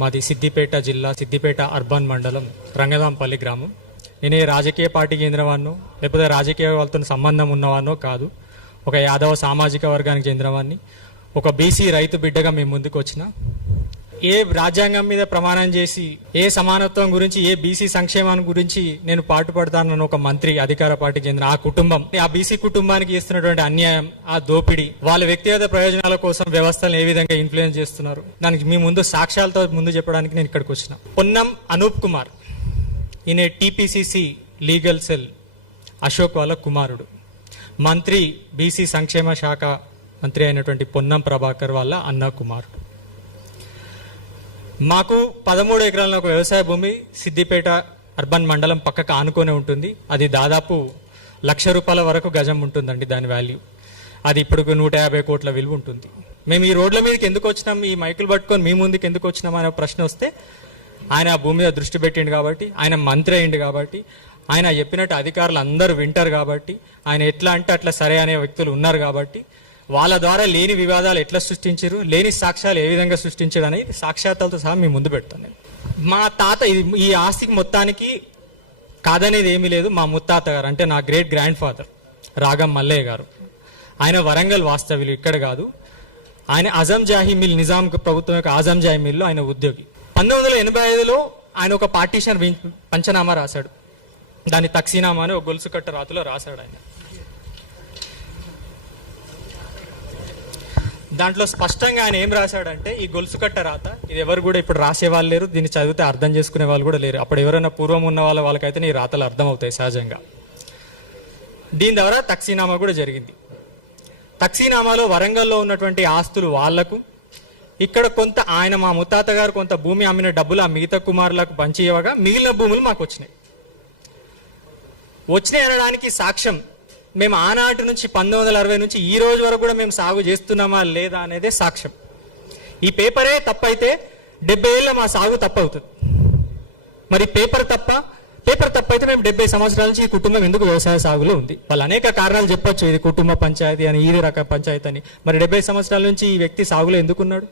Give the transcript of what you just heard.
మాది సిద్దిపేట జిల్లా సిద్దిపేట అర్బన్ మండలం రంగదాంపల్లి గ్రామం. నేను ఏ రాజకీయ పార్టీ చెందినవాన్నో లేకపోతే రాజకీయ వాళ్ళతో సంబంధం ఉన్నవాన్నో కాదు. ఒక యాదవ సామాజిక వర్గానికి చెందినవాన్ని, ఒక బీసీ రైతు బిడ్డగా మేము ముందుకు వచ్చిన. ఏ రాజ్యాంగం మీద ప్రమాణం చేసి ఏ సమానత్వం గురించి ఏ బీసీ సంక్షేమాన్ని గురించి నేను పాటుపడతానన్న ఒక మంత్రి, అధికార పార్టీకి చెందిన ఆ కుటుంబం, ఆ బీసీ కుటుంబానికి చేస్తున్నటువంటి అన్యాయం, ఆ దోపిడీ, వాళ్ళ వ్యక్తిగత ప్రయోజనాల కోసం వ్యవస్థలను ఏ విధంగా ఇన్ఫ్లుయెన్స్ చేస్తున్నారు, దానికి మీ ముందు సాక్ష్యాలతో ముందు చెప్పడానికి నేను ఇక్కడికి వచ్చిన. పొన్నం అనూప్ కుమార్, ఈయన టీపీసీసీ లీగల్ సెల్ అశోక్ వాళ్ళ కుమారుడు. మంత్రి, బీసీ సంక్షేమ శాఖ మంత్రి అయినటువంటి పొన్నం ప్రభాకర్ వాళ్ళ అన్న కుమారుడు. మాకు 13 ఎకరాల ఒక వ్యవసాయ భూమి సిద్దిపేట అర్బన్ మండలం పక్కకు ఆనుకొని ఉంటుంది. అది దాదాపు ₹1,00,000 వరకు గజం ఉంటుందండి దాని వాల్యూ. అది ఇప్పుడు 150 కోట్ల విలువ ఉంటుంది. మేము ఈ రోడ్ల మీదకి ఎందుకు వచ్చినాం, ఈ మైకులు పట్టుకొని మీ ముందుకు ఎందుకు వచ్చినాం అనే ప్రశ్న వస్తే, ఆయన ఆ భూమి మీద దృష్టి పెట్టిండు కాబట్టి, ఆయన మంత్రి అయిండు కాబట్టి, ఆయన చెప్పినట్టు అధికారులు అందరూ వింటారు కాబట్టి, ఆయన ఎట్లా అంటే అట్లా సరే అనే వ్యక్తులు ఉన్నారు కాబట్టి, వాళ్ళ ద్వారా లేని వివాదాలు ఎట్లా సృష్టించారు, లేని సాక్ష్యాలు ఏ విధంగా సృష్టించారు అనేది సాక్ష్యాలతో సహా మీ ముందు పెడతాను. మా తాత ఈ ఆస్తికి మొత్తానికి కాదనేది ఏమీ లేదు. మా ముత్తాత గారు అంటే నా గ్రేట్ గ్రాండ్ ఫాదర్ రాగం మల్లయ్య గారు, ఆయన వరంగల్ వాస్తవ్యులు, ఇక్కడ కాదు. ఆయన అజంజాహీ మిల్, నిజాం ప్రభుత్వం యొక్క అజంజాహీ మిల్లో ఆయన ఉద్యోగి. 1985లో ఆయన ఒక పార్టీషన్ పంచనామా రాశాడు. దాని తక్సీనామా అని ఒక గొలుసు కట్ట రాతిలో రాశాడు ఆయన. దాంట్లో స్పష్టంగా ఆయన ఏం రాశాడంటే, ఈ గొలుసు కట్ట రాత ఇది ఎవరు కూడా ఇప్పుడు రాసే వాళ్ళు లేరు, దీన్ని చదివితే అర్థం చేసుకునే వాళ్ళు కూడా లేరు. అప్పుడు ఎవరైనా పూర్వం ఉన్న వాళ్ళకైతే ఈ రాతలు అర్థం అవుతాయి సహజంగా. దీని ద్వారా తక్సీనామా కూడా జరిగింది. తక్సీనామాలో వరంగల్లో ఉన్నటువంటి ఆస్తులు వాళ్లకు, ఇక్కడ కొంత ఆయన మా ముత్తాత గారు కొంత భూమి అమ్మిన డబ్బులు ఆ మిగతా కుమారులకు పంచి ఇవ్వగా మిగిలిన భూములు మాకు వచ్చినాయి అనడానికి సాక్ష్యం మేము ఆనాటి నుంచి 1960 నుంచి ఈ రోజు వరకు కూడా మేము సాగు చేస్తున్నామా లేదా అనేదే సాక్ష్యం. ఈ పేపరే తప్పైతే 70 ఏళ్ళ మా సాగు తప్పవుతుంది. మరి పేపర్ తప్పైతే మేము 70 సంవత్సరాల నుంచి ఈ కుటుంబం ఎందుకు వ్యవసాయ సాగులో ఉంది? వాళ్ళు అనేక కారణాలు చెప్పొచ్చు, ఇది కుటుంబ పంచాయతీ అని, ఇది రక పంచాయతీ అని. మరి 70 సంవత్సరాల నుంచి ఈ వ్యక్తి సాగులో ఎందుకున్నాడు?